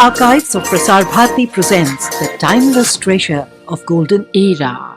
Archives of Prasar Bharati presents the timeless treasure of golden era.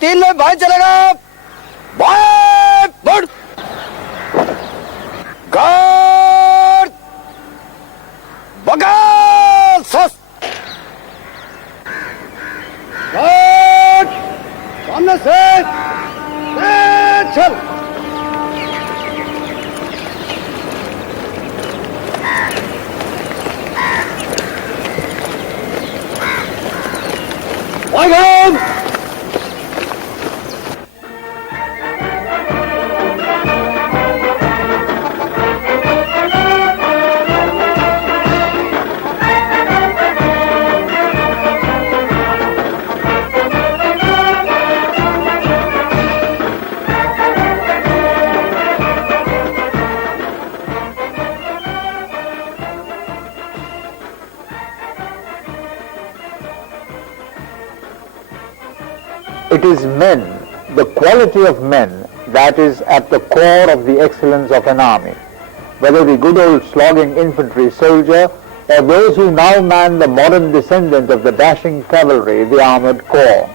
तीन में भाई चलेगा भाई बुड़ गार्ड बगाल सस गार्ड सामने से चल भाई It is men, the quality of men, that is at the core of the excellence of an army. Whether the good old slogging infantry soldier or those who now man the modern descendant of the dashing cavalry, the armoured corps.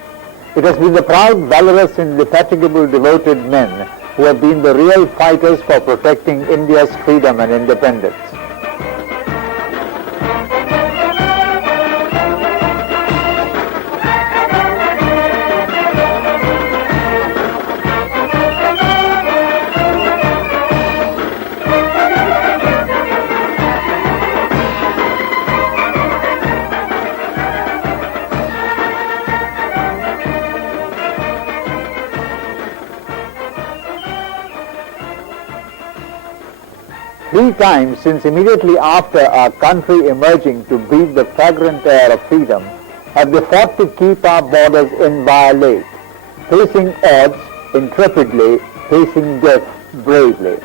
It has been the proud, valorous, indefatigable, devoted men who have been the real fighters for protecting India's freedom and independence. Three times since immediately after our country emerging to breathe the fragrant air of freedom, have they fought to keep our borders inviolate, facing odds intrepidly, facing death bravely.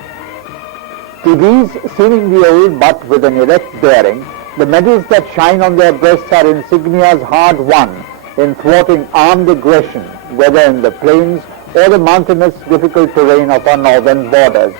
To these seemingly old but with an erect bearing, the medals that shine on their breasts are insignias hard won in thwarting armed aggression, whether in the plains or the mountainous difficult terrain of our northern borders.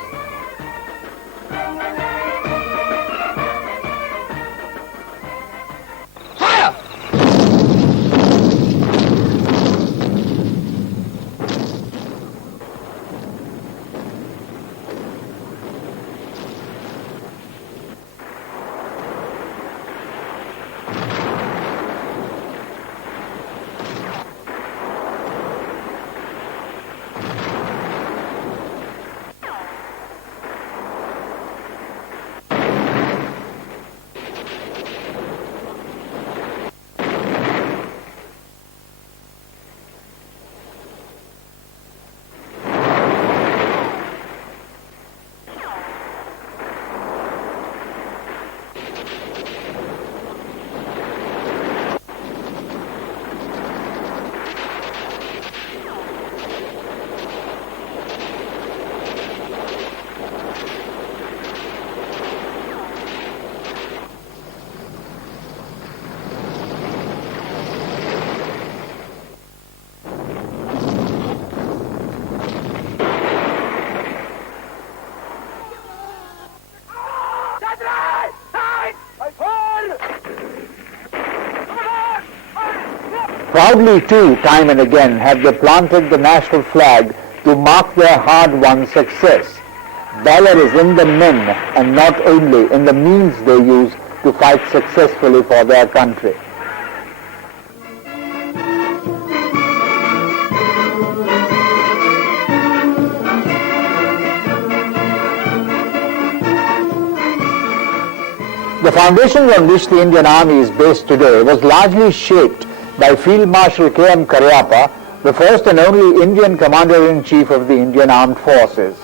Proudly too, time and again, have they planted the national flag to mark their hard-won success. Valor is in the men and not only in the means they use to fight successfully for their country. The foundation on which the Indian Army is based today was largely shaped by Field Marshal K.M. Cariappa, the first and only Indian Commander-in-Chief of the Indian Armed Forces.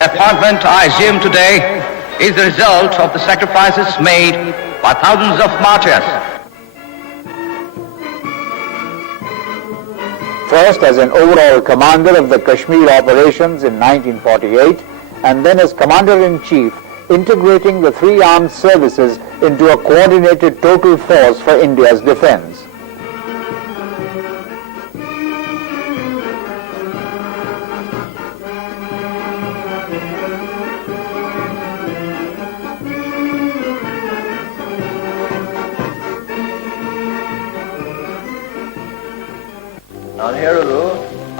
The appointment I assume today is the result of the sacrifices made by thousands of martyrs. First as an overall commander of the Kashmir operations in 1948, and then as Commander-in-Chief, integrating the three armed services into a coordinated total force for India's defense.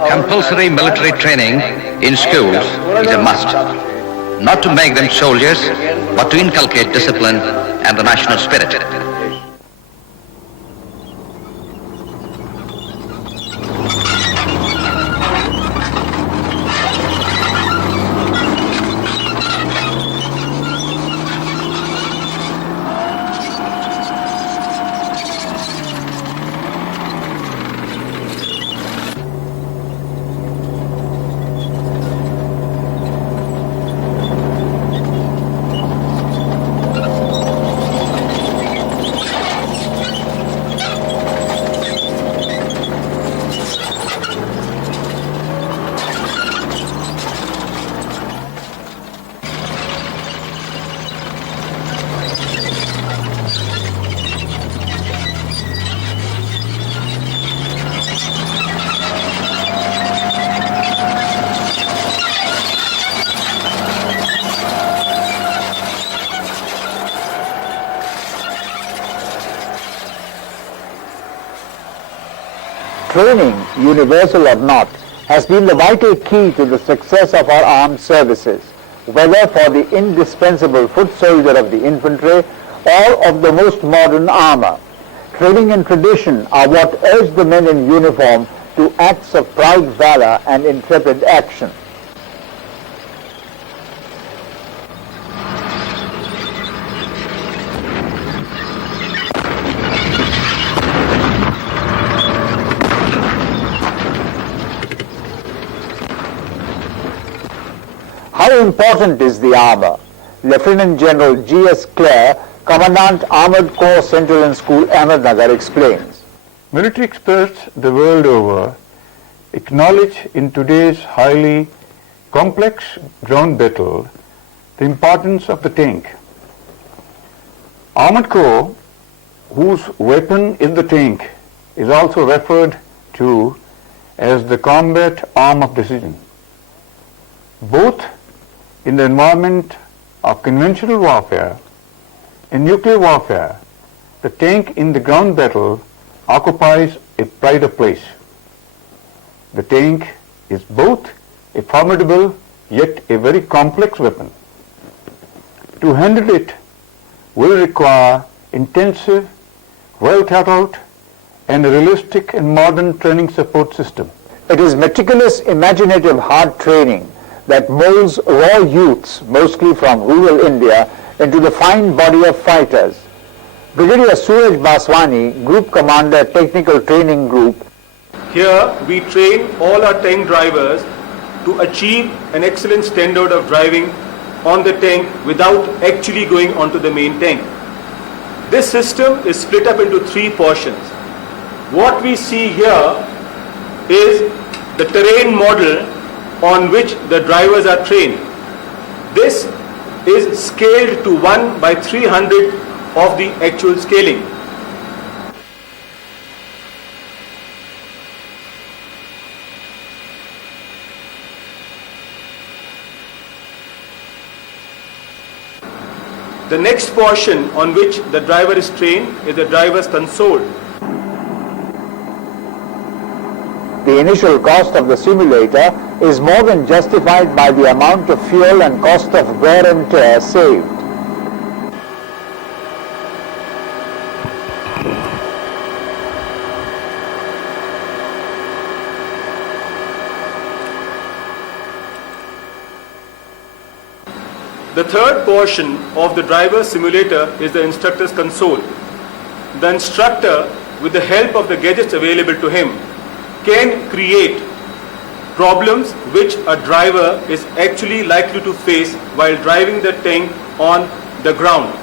Compulsory military training in schools is a must, not to make them soldiers, but to inculcate discipline and the national spirit. Training, universal or not, has been the vital key to the success of our armed services, whether for the indispensable foot soldier of the infantry or of the most modern armor. Training and tradition are what urge the men in uniform to acts of proud valor and intrepid action. How important is the armor? Lieutenant General G.S. Clare, Commandant Armored Corps Central and School, Ahmednagar, explains. Military experts the world over acknowledge in today's highly complex ground battle the importance of the tank. Armored Corps, whose weapon is the tank, is also referred to as the combat arm of decision. Both in the environment of conventional warfare and nuclear warfare, the tank in the ground battle occupies a pride of place. The tank is both a formidable yet a very complex weapon. To handle it will require intensive, well thought out, and a realistic and modern training support system. It is meticulous, imaginative, hard training that molds raw youths, mostly from rural India, into the fine body of fighters. Brigadier Suraj Baswani, Group Commander, Technical Training Group. Here we train all our tank drivers to achieve an excellent standard of driving on the tank without actually going onto the main tank. This system is split up into three portions. What we see here is the terrain model on which the drivers are trained. This is scaled to 1/300 of the actual scaling. The next portion on which the driver is trained is the driver's console. The initial cost of the simulator is more than justified by the amount of fuel and cost of wear and tear saved. The third portion of the driver's simulator is the instructor's console. The instructor, with the help of the gadgets available to him, can create problems which a driver is actually likely to face while driving the tank on the ground.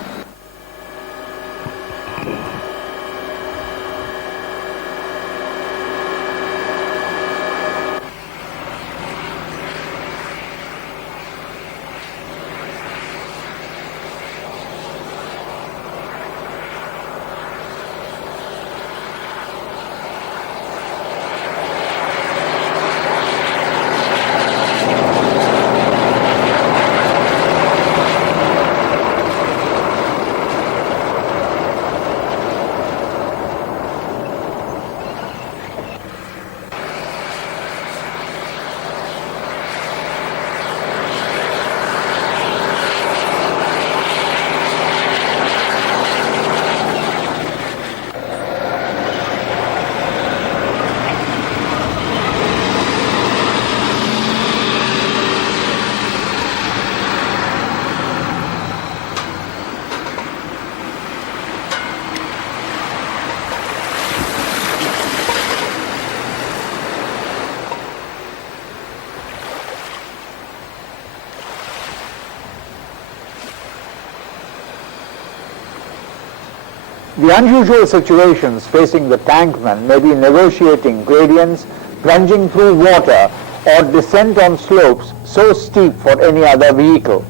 The unusual situations facing the tankman may be negotiating gradients, plunging through water, or descent on slopes so steep for any other vehicle.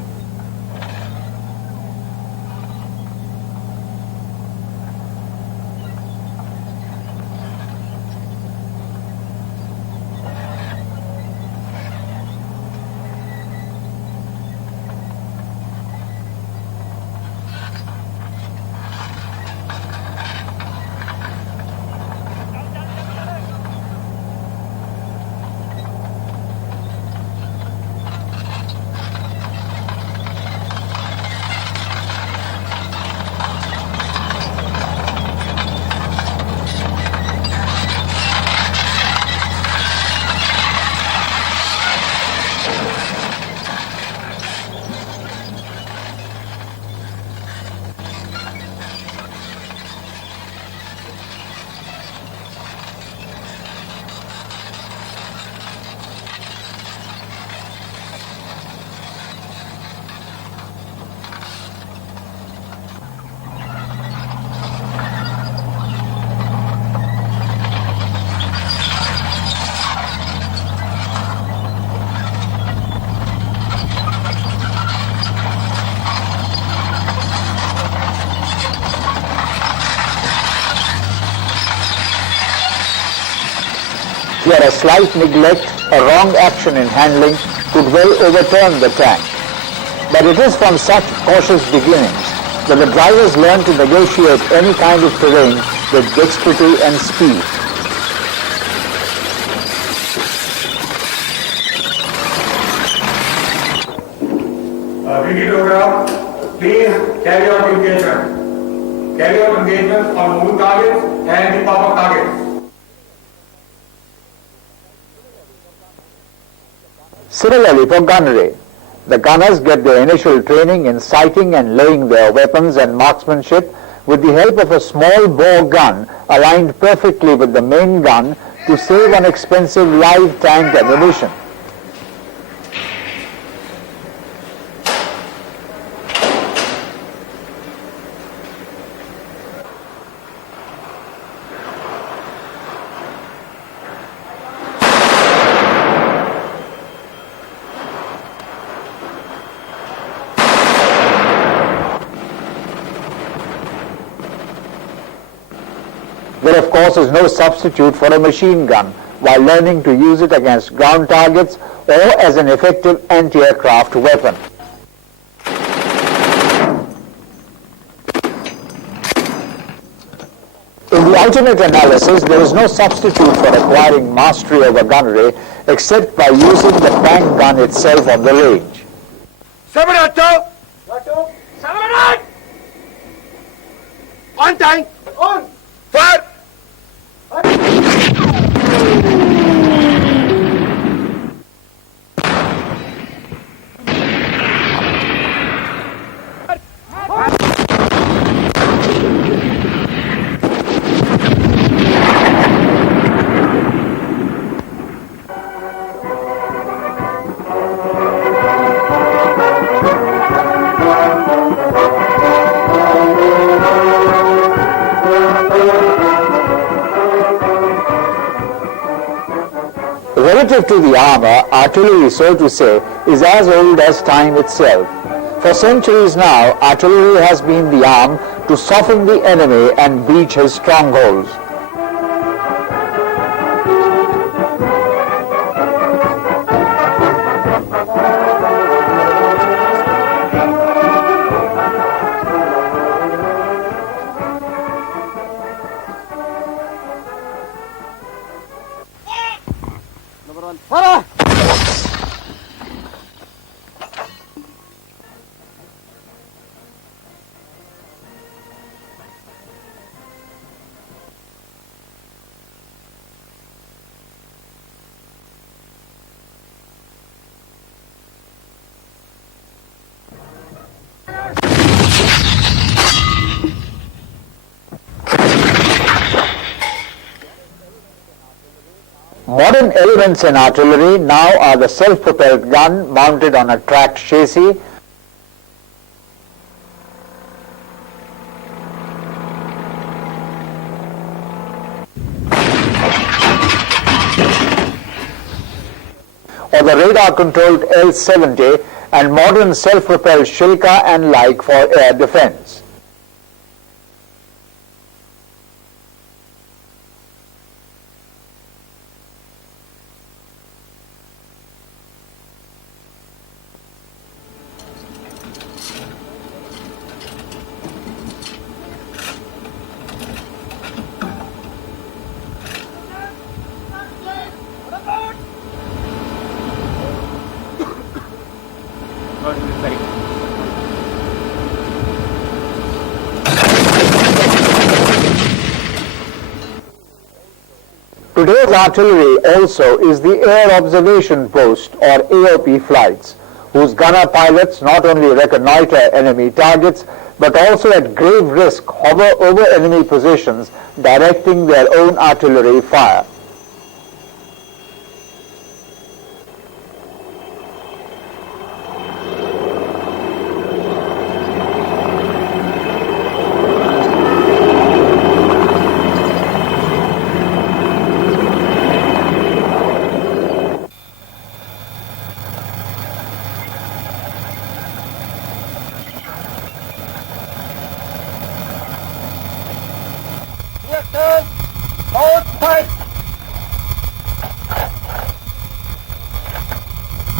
Here a slight neglect, a wrong action in handling could well overturn the tank. But it is from such cautious beginnings that the drivers learn to negotiate any kind of terrain with dexterity and speed. Ready to grab, please carry out engagement. Carry out engagement on moving targets and the pop-up targets. Similarly for gunnery, the gunners get their initial training in sighting and laying their weapons and marksmanship with the help of a small bore gun aligned perfectly with the main gun to save on expensive live tank ammunition. There of course is no substitute for a machine gun while learning to use it against ground targets or as an effective anti-aircraft weapon. In the ultimate analysis, there is no substitute for acquiring mastery over gunnery except by using the tank gun itself on the range. 782! 789! On tank! On! Fire! Relative to the armor, artillery, so to say, is as old as time itself. For centuries now, artillery has been the arm to soften the enemy and breach his strongholds. Modern elements in artillery now are the self-propelled gun mounted on a tracked chassis, or the radar-controlled L-70 and modern self-propelled Shilka and like for air defense. Today's artillery also is the Air Observation Post or AOP flights, whose gunner pilots not only reconnoiter enemy targets but also at grave risk hover over enemy positions directing their own artillery fire.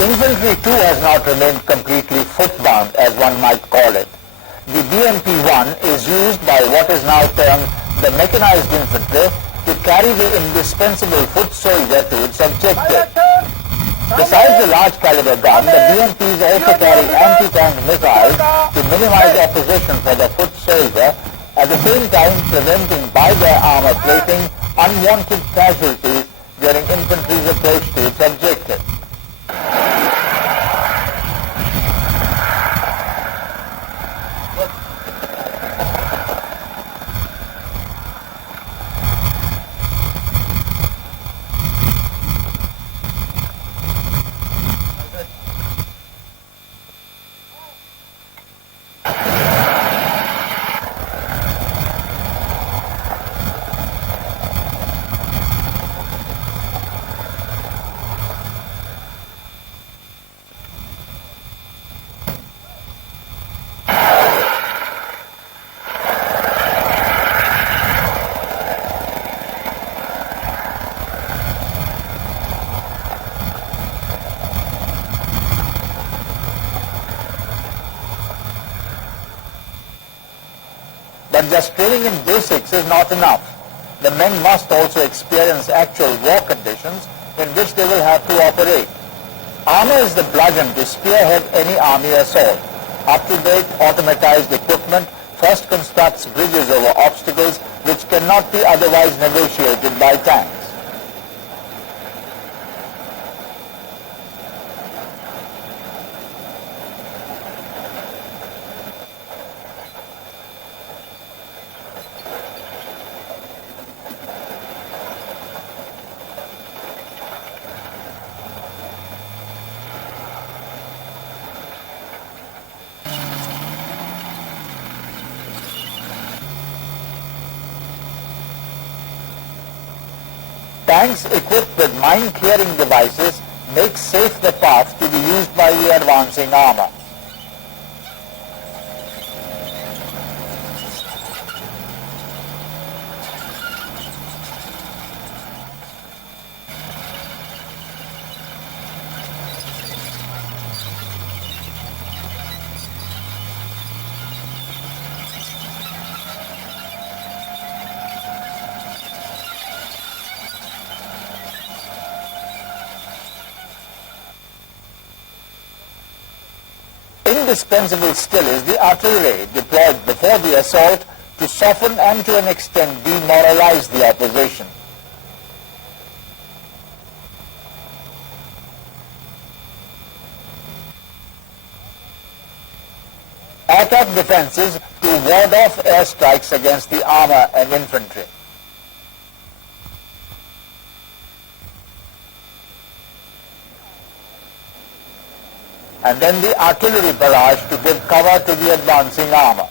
Infantry too has not remained completely footbound, as one might call it. The BMP-1 is used by what is now termed the mechanized infantry to carry the indispensable foot soldier to its objective. Besides the large caliber gun, the BMPs also carry anti-tank missiles to minimize opposition for the foot soldier, at the same time preventing by their armor plating unwanted casualties during infantry's approach to its objective. But just training in basics is not enough. The men must also experience actual war conditions in which they will have to operate. Armor is the bludgeon to spearhead any army assault. Up-to-date automatized equipment first constructs bridges over obstacles which cannot be otherwise negotiated by tanks. Tanks equipped with mine-clearing devices make safe the path to be used by the advancing armor. Indispensable still is the artillery deployed before the assault to soften and to an extent demoralize the opposition. Attack defenses to ward off airstrikes against the armor and infantry. And then the artillery barrage to give cover to the advancing armor.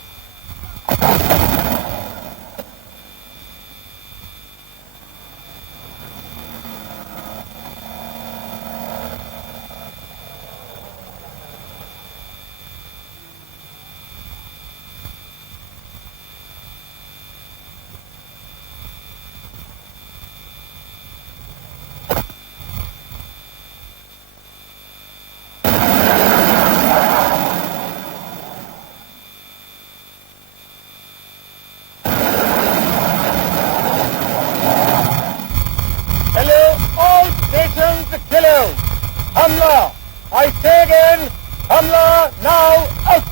Hamla! I say again, Hamla now out!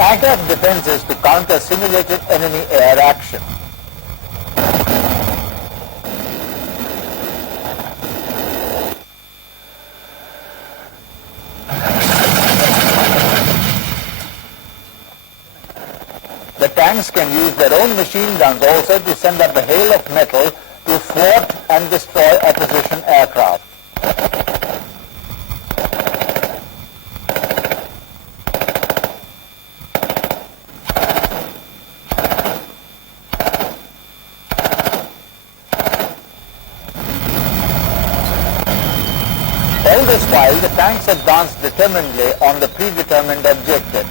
Attack defenses to counter simulated enemy air action. The tanks can use their own machine guns also to send up a hail of metal to thwart and destroy opposition aircraft. All this while, the tanks advanced determinedly on the predetermined objective.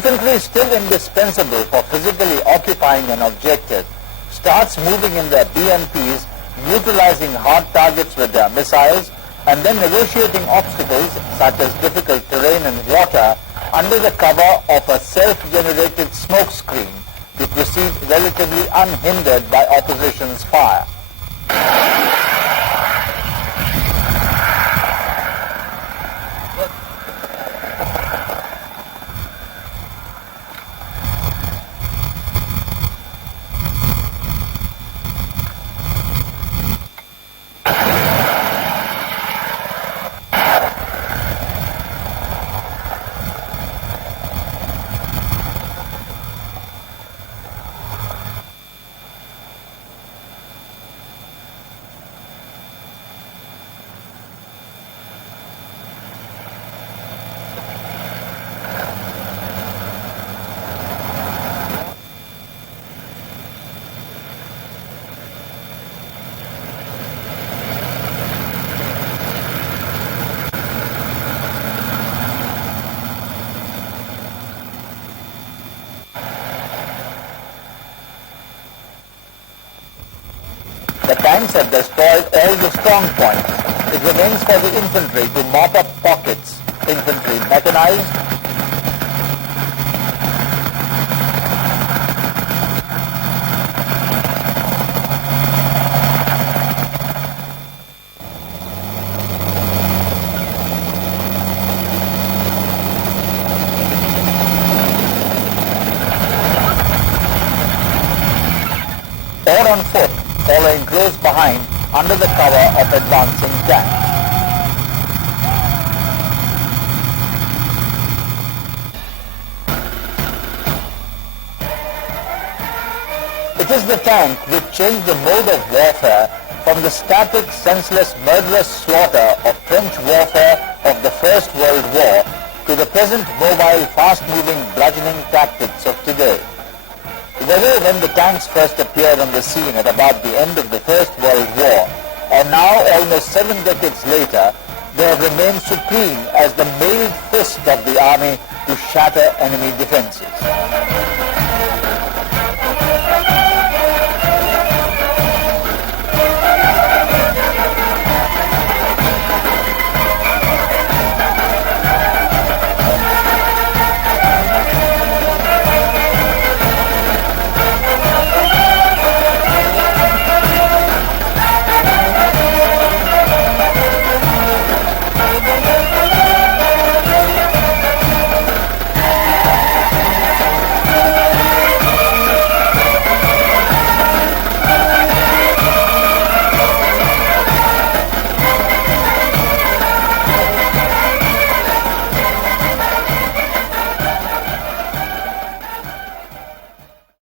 infantry, still indispensable for physically occupying an objective, starts moving in their BMPs, neutralizing hard targets with their missiles, and then negotiating obstacles such as difficult terrain and water under the cover of a self-generated smoke screen to proceed relatively unhindered by opposition's fire. The tanks have destroyed all the strong points. It remains for the infantry to mop up pockets. Infantry mechanized, or on foot, following close behind under the cover of advancing tanks. It is the tank which changed the mode of warfare from the static, senseless, murderous slaughter of trench warfare of the First World War to the present mobile, fast-moving, bludgeoning tactics of today. Whether when the tanks first appeared on the scene at about the end of the First World War, or now almost 7 decades later, they have remained supreme as the mailed fist of the army to shatter enemy defenses.